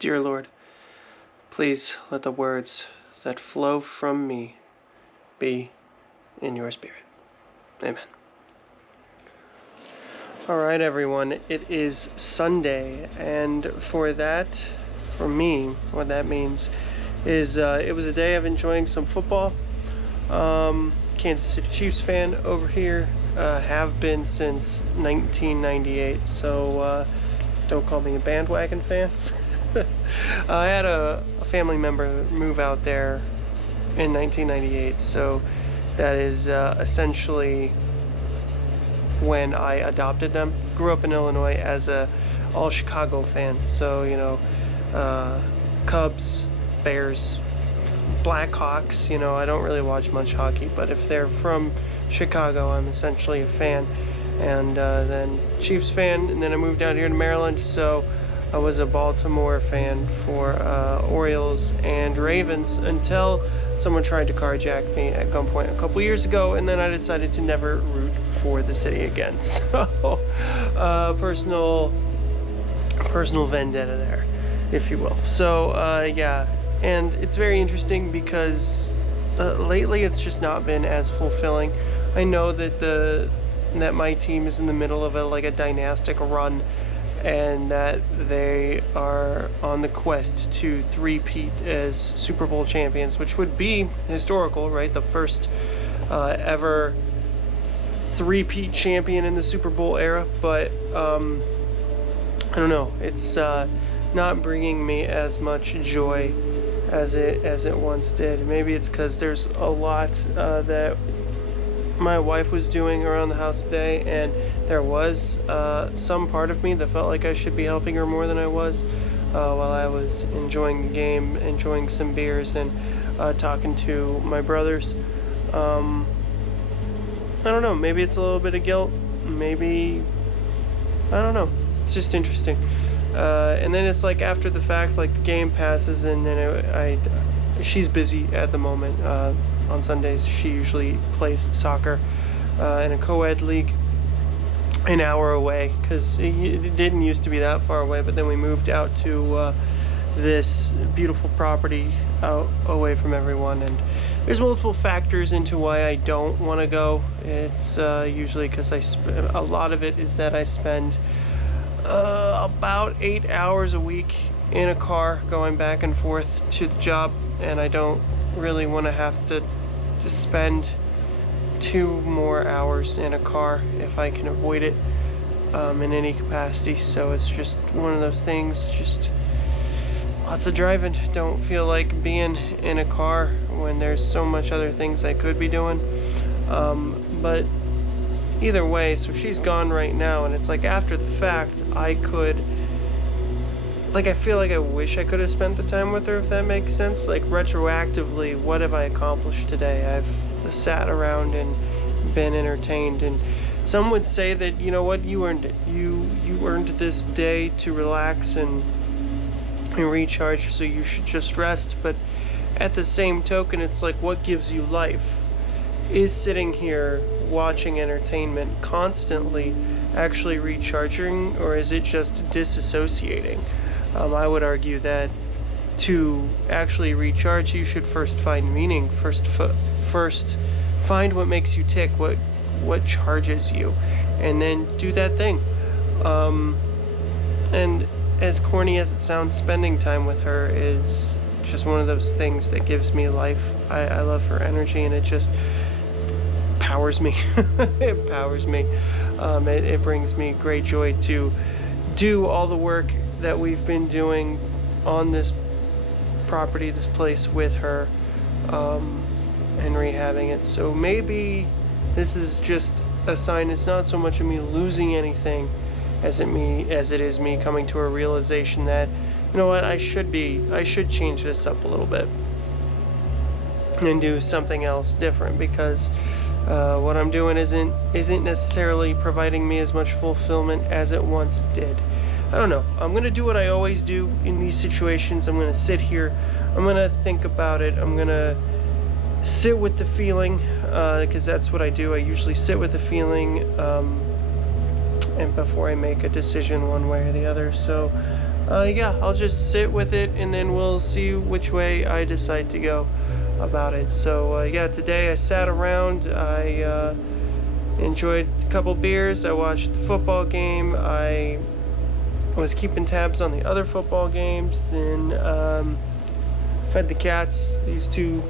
Dear Lord, please let the words that flow from me be in your spirit. Amen. All right, everyone, it is Sunday, and for me, what that means is it was a day of enjoying some football. Kansas City Chiefs fan over here, have been since 1998, so don't call me a bandwagon fan. I had a family member move out there in 1998, so that is essentially when I adopted them. Grew up in Illinois as a all Chicago fan, so Cubs, Bears, Blackhawks. I don't really watch much hockey, but if they're from Chicago, I'm essentially a fan. And then Chiefs fan, and then I moved out here to Maryland, so I was a Baltimore fan for Orioles and Ravens until someone tried to carjack me at gunpoint a couple years ago, and then I decided to never root for the city again. So, personal vendetta there, if you will. So, yeah, and it's very interesting because lately it's just not been as fulfilling. I know that my team is in the middle of a dynastic run, and that they are on the quest to three-peat as Super Bowl champions, which would be historical, right? The first ever three-peat champion in the Super Bowl era. But I don't know, it's not bringing me as much joy as it once did. Maybe it's because there's a lot that my wife was doing around the house today, and there was some part of me that felt like I should be helping her more than I was while I was enjoying the game, enjoying some beers, and talking to my brothers. I don't know, maybe it's a little bit of guilt, maybe, I don't know, it's just interesting. And then it's like after the fact, like the game passes, and then she's busy at the moment. On Sundays, she usually plays soccer in a co-ed league an hour away, because it didn't used to be that far away, but then we moved out to this beautiful property out away from everyone, and there's multiple factors into why I don't want to go. It's usually because a lot of it is that I spend about 8 hours a week in a car going back and forth to the job, and I don't really want to have to spend 2 more hours in a car if I can avoid it in any capacity. So it's just one of those things, just lots of driving. Don't feel like being in a car when there's so much other things I could be doing. But either way, so she's gone right now, and it's like after the fact I feel like I wish I could have spent the time with her, if that makes sense. Like retroactively, what have I accomplished today? I've sat around and been entertained, and some would say that, you know what, you earned it. You earned this day to relax and recharge, so you should just rest. But at the same token, it's like, what gives you life? Is sitting here watching entertainment constantly actually recharging, or is it just disassociating? I would argue that to actually recharge, you should first find meaning. First find what makes you tick, what charges you, and then do that thing. And as corny as it sounds, spending time with her is just one of those things that gives me life. I love her energy, and it just powers me. It powers me. It brings me great joy to do all the work that we've been doing on this property, this place, with her, and rehabbing it. So maybe this is just a sign. It's not so much of me losing anything as it is me coming to a realization that, you know what, I should change this up a little bit and do something else different, because what I'm doing isn't necessarily providing me as much fulfillment as it once did. I don't know. I'm going to do what I always do in these situations. I'm going to sit here. I'm going to think about it. I'm going to sit with the feeling, because that's what I do. I usually sit with the feeling and before I make a decision one way or the other. So yeah, I'll just sit with it, and then we'll see which way I decide to go about it. So yeah, today I sat around, I enjoyed a couple beers, I watched the football game, I was keeping tabs on the other football games, then fed the cats, these two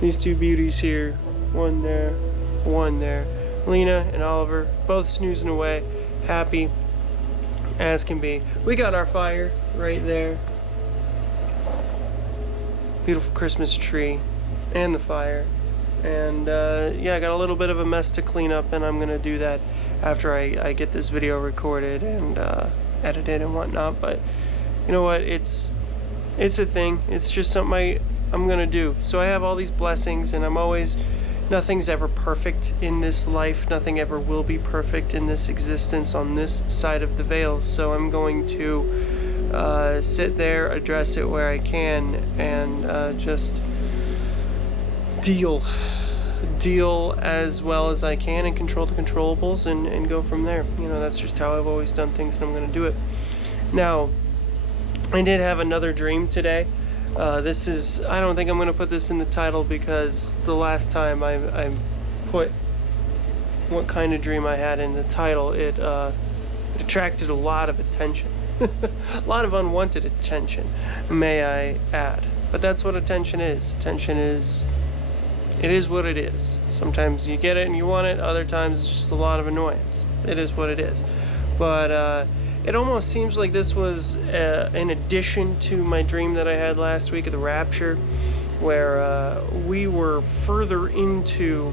beauties here, one there, Lena and Oliver, both snoozing away, happy as can be. We got our fire right there, beautiful Christmas tree and the fire, and yeah, I got a little bit of a mess to clean up, and I'm gonna do that after I get this video recorded and edited and whatnot. But you know what, it's a thing, it's just something I'm gonna do. So I have all these blessings, and nothing's ever perfect in this life, nothing ever will be perfect in this existence on this side of the veil. So I'm going to sit there, address it where I can, and just deal as well as I can, and control the controllables, and go from there. You know, that's just how I've always done things, and I'm going to do it. Now, I did have another dream today. I don't think I'm going to put this in the title, because the last time I put what kind of dream I had in the title, it attracted a lot of attention. A lot of unwanted attention, may I add. But that's what attention is. It is what it is. Sometimes you get it and you want it, other times it's just a lot of annoyance. It is what it is. But it almost seems like this was an addition to my dream that I had last week of the rapture, where we were further into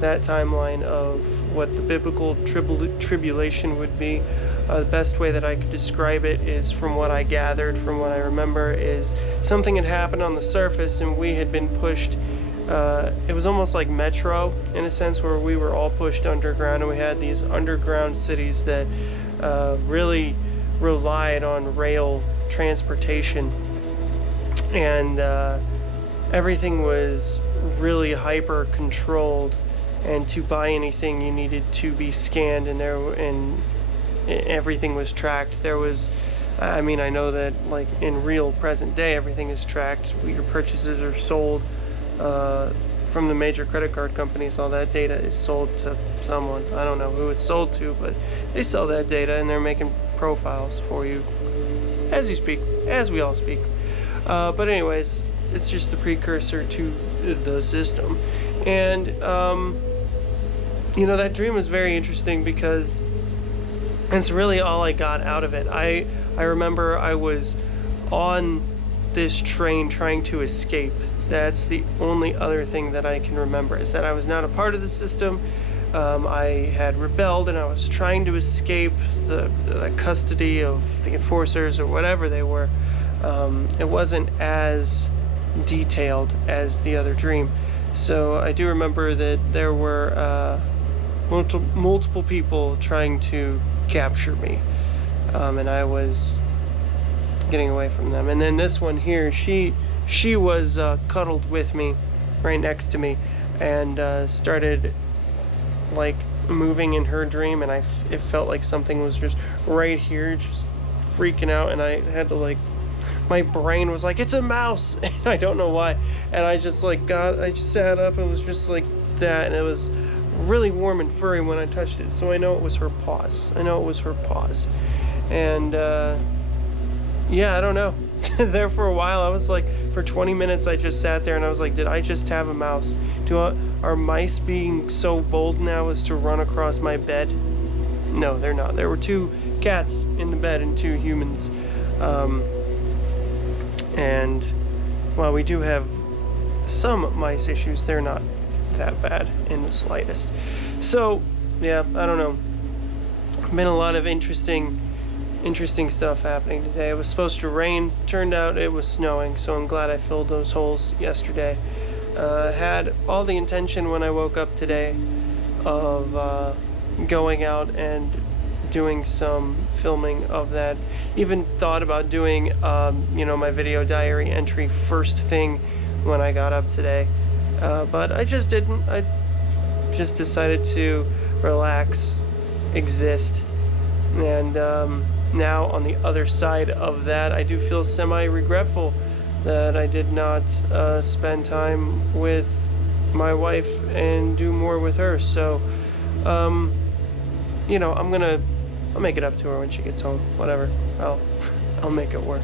that timeline of what the biblical tribulation would be. The best way that I could describe it is, from what I gathered, from what I remember, is something had happened on the surface and we had been pushed. It was almost like Metro, in a sense, where we were all pushed underground, and we had these underground cities that really relied on rail transportation, and everything was really hyper controlled, and to buy anything you needed to be scanned, and everything was tracked. I know that, like, in real present day, everything is tracked. Your purchases are sold from the major credit card companies. All that data is sold to someone. I don't know who it's sold to, but they sell that data, and they're making profiles for you as you speak, as we all speak. But anyways, it's just the precursor to the system. And that dream was very interesting, because it's really all I got out of it. I remember I was on this train trying to escape. That's the only other thing that I can remember, is that I was not a part of the system. I had rebelled, and I was trying to escape the custody of the enforcers, or whatever they were. It wasn't as detailed as the other dream. So I do remember that there were multiple people trying to capture me, and I was getting away from them. And then this one here, she was cuddled with me, right next to me, and started like moving in her dream, and it felt like something was just right here, just freaking out, and I had to, my brain was like, it's a mouse, and I don't know why, and I just sat up and was just like that, and it was really warm and furry when I touched it, so I know it was her paws. And yeah, I don't know. There for a while, I was like, for 20 minutes I just sat there, and I was like, did I just have a mouse? Are mice being so bold now as to run across my bed? No, they're not. There were 2 cats in the bed and 2 humans. And while we do have some mice issues, they're not that bad in the slightest. So yeah, I don't know. Been a lot of interesting stuff happening today. It was supposed to rain, turned out it was snowing, so I'm glad I filled those holes yesterday. Had all the intention when I woke up today of going out and doing some filming of that. Even thought about doing my video diary entry first thing when I got up today, but I just didn't. I just decided to relax, exist, and now on the other side of that, I do feel semi-regretful that I did not spend time with my wife and do more with her. So, you know, I'll make it up to her when she gets home. Whatever, I'll make it work.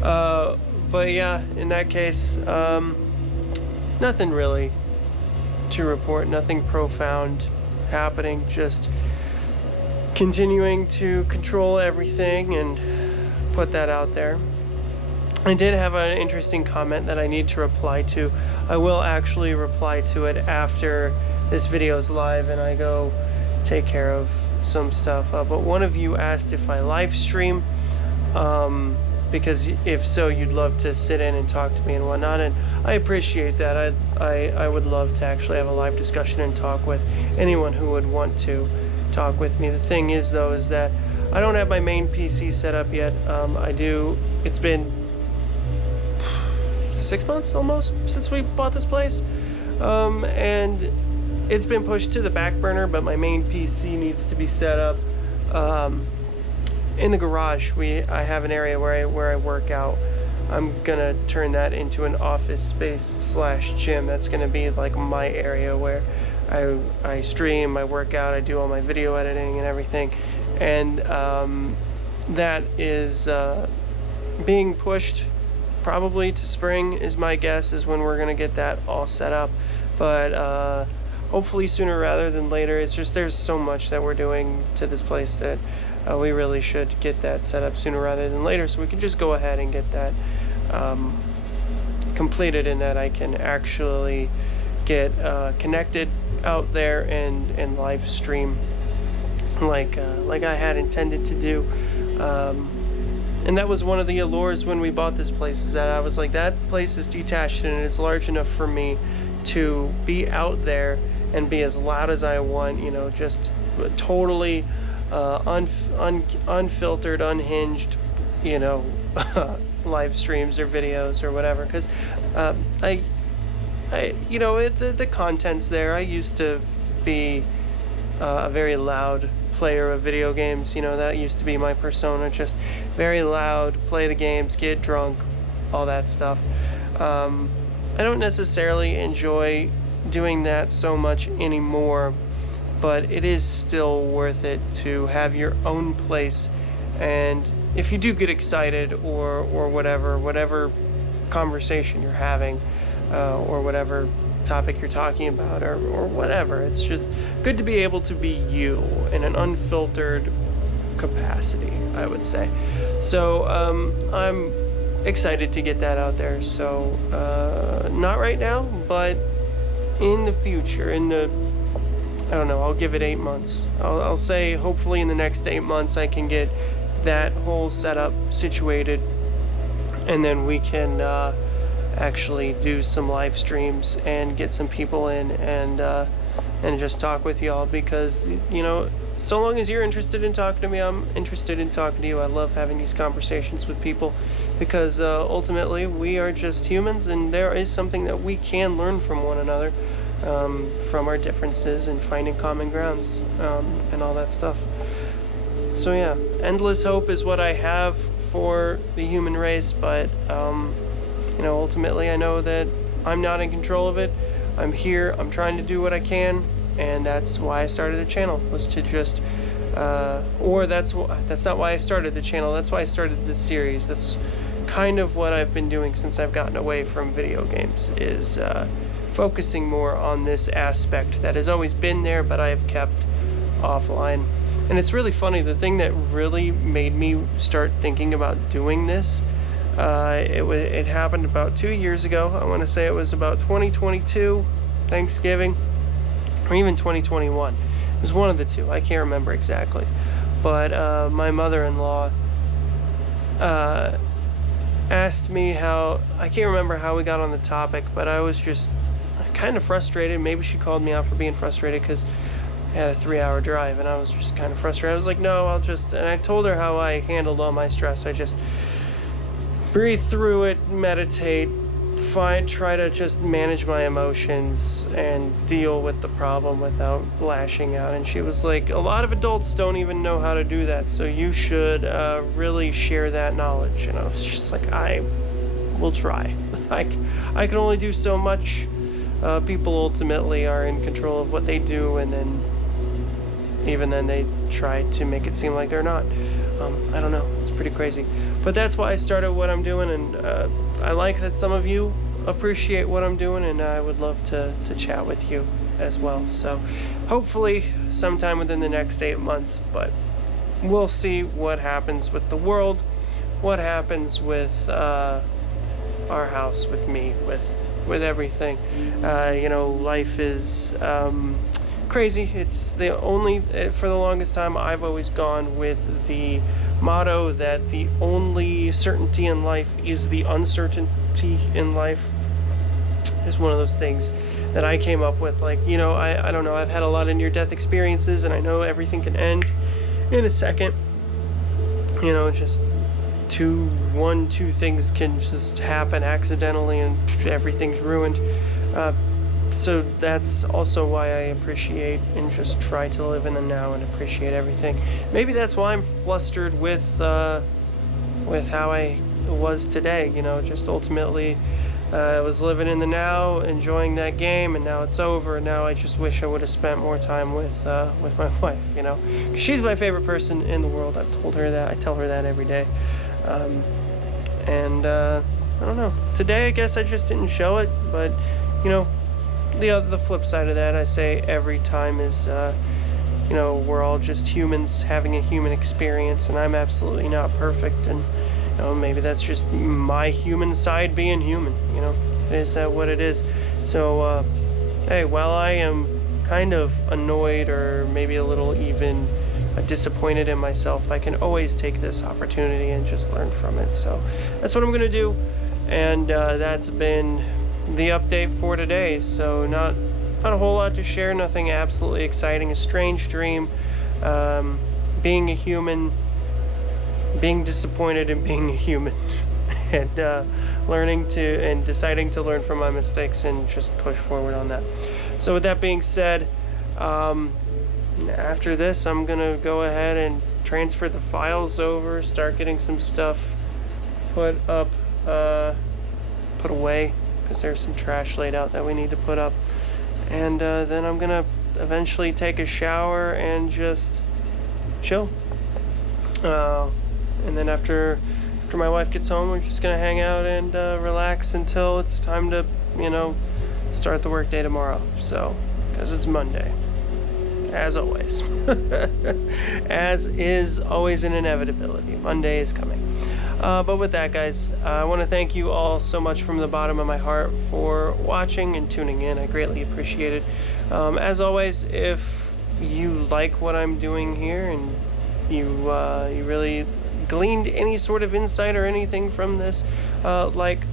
But yeah, in that case, nothing really to report. Nothing profound happening. Just continuing to control everything and put that out there. I did have an interesting comment that I need to reply to. I will actually reply to it after this video is live and I go take care of some stuff. But one of you asked if I live stream, because if so, you'd love to sit in and talk to me and whatnot, and I appreciate that. I would love to actually have a live discussion and talk with anyone who would want to talk with me. The thing is, though, is that I don't have my main PC set up yet. It's been 6 months almost since we bought this place, and it's been pushed to the back burner, but my main PC needs to be set up in the garage. I have an area where I work out. I'm gonna turn that into an office space / gym. That's gonna be like my area where I stream, I work out, I do all my video editing and everything, and that is being pushed probably to spring is my guess, is when we're gonna get that all set up. But hopefully sooner rather than later. It's just there's so much that we're doing to this place that we really should get that set up sooner rather than later, so we can just go ahead and get that completed, and that I can actually get connected out there and live stream like I had intended to do. And that was one of the allures when we bought this place, is that I was like, that place is detached and it's large enough for me to be out there and be as loud as I want, you know, just totally unfiltered, unhinged, you know, live streams or videos or whatever. Because you know, the content's there. I used to be a very loud player of video games. You know, that used to be my persona. Just very loud, play the games, get drunk, all that stuff. I don't necessarily enjoy doing that so much anymore, but it is still worth it to have your own place. And if you do get excited or whatever conversation you're having, or whatever topic you're talking about, or whatever, it's just good to be able to be you in an unfiltered capacity, I would say. So I'm excited to get that out there. So not right now, but in the future, I don't know, I'll give it 8 months. I'll say hopefully in the next 8 months I can get that whole setup situated, and then we can actually do some live streams and get some people in and just talk with y'all, because, you know, so long as you're interested in talking to me, I'm interested in talking to you. I love having these conversations with people, because ultimately we are just humans, and there is something that we can learn from one another, from our differences and finding common grounds, and all that stuff. So yeah, endless hope is what I have for the human race, but you know, ultimately I know that I'm not in control of it. I'm here, I'm trying to do what I can, and that's why I started the channel, was to just or that's not why I started the channel, that's why I started this series. That's kind of what I've been doing since I've gotten away from video games, is focusing more on this aspect that has always been there, but I have kept offline. And it's really funny, the thing that really made me start thinking about doing this, it happened about 2 years ago. I want to say it was about 2022, Thanksgiving, or even 2021. It was one of the two, I can't remember exactly. But my mother-in-law asked me how, I can't remember how we got on the topic, but I was just kind of frustrated. Maybe she called me out for being frustrated because I had a 3-hour drive, and I was just kind of frustrated. I was like, no, and I told her how I handled all my stress. I just breathe through it, meditate, try to just manage my emotions and deal with the problem without lashing out. And she was like, a lot of adults don't even know how to do that, so you should really share that knowledge. And I was just like, I will try. I can only do so much. People ultimately are in control of what they do, and then even then they try to make it seem like they're not. I don't know, it's pretty crazy. But that's why I started what I'm doing, and I like that some of you appreciate what I'm doing, and I would love to chat with you as well. So hopefully sometime within the next 8 months, but we'll see what happens with the world, what happens with our house, with me, with everything. Life is crazy. It's the only, for the longest time, I've always gone with the motto that the only certainty in life is the uncertainty in life. It's one of those things that I came up with. Like, I don't know, I've had a lot of near-death experiences, and I know everything can end in a second. Just two things can just happen accidentally and everything's ruined. So that's also why I appreciate and just try to live in the now and appreciate everything. Maybe that's why I'm flustered with how I was today. Just ultimately, I was living in the now, enjoying that game, and now it's over. And now I just wish I would have spent more time with my wife. 'Cause she's my favorite person in the world. I've told her that. I tell her that every day. I don't know. Today, I guess I just didn't show it, but the flip side of that, I say every time, is we're all just humans having a human experience, and I'm absolutely not perfect, and maybe that's just my human side being human. Is that what it is? So hey, while I am kind of annoyed or maybe a little even disappointed in myself, I can always take this opportunity and just learn from it. So that's what I'm gonna do, and that's been the update for today. So not a whole lot to share, nothing absolutely exciting. A strange dream, being a human, being disappointed in being a human, and deciding to learn from my mistakes and just push forward on that. So with that being said, after this, I'm gonna go ahead and transfer the files over, start getting some stuff put up, put away, because there's some trash laid out that we need to put up. And then I'm gonna eventually take a shower and just chill. And then after my wife gets home, we're just gonna hang out and relax until it's time to, start the work day tomorrow. So, because it's Monday, as always. As is always an inevitability. Monday is coming. But with that, guys, I want to thank you all so much from the bottom of my heart for watching and tuning in. I greatly appreciate it. As always, if you like what I'm doing here and you really gleaned any sort of insight or anything from this,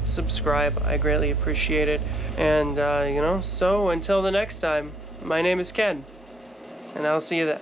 subscribe. I greatly appreciate it. And, so until the next time, my name is Ken, and I'll see you then.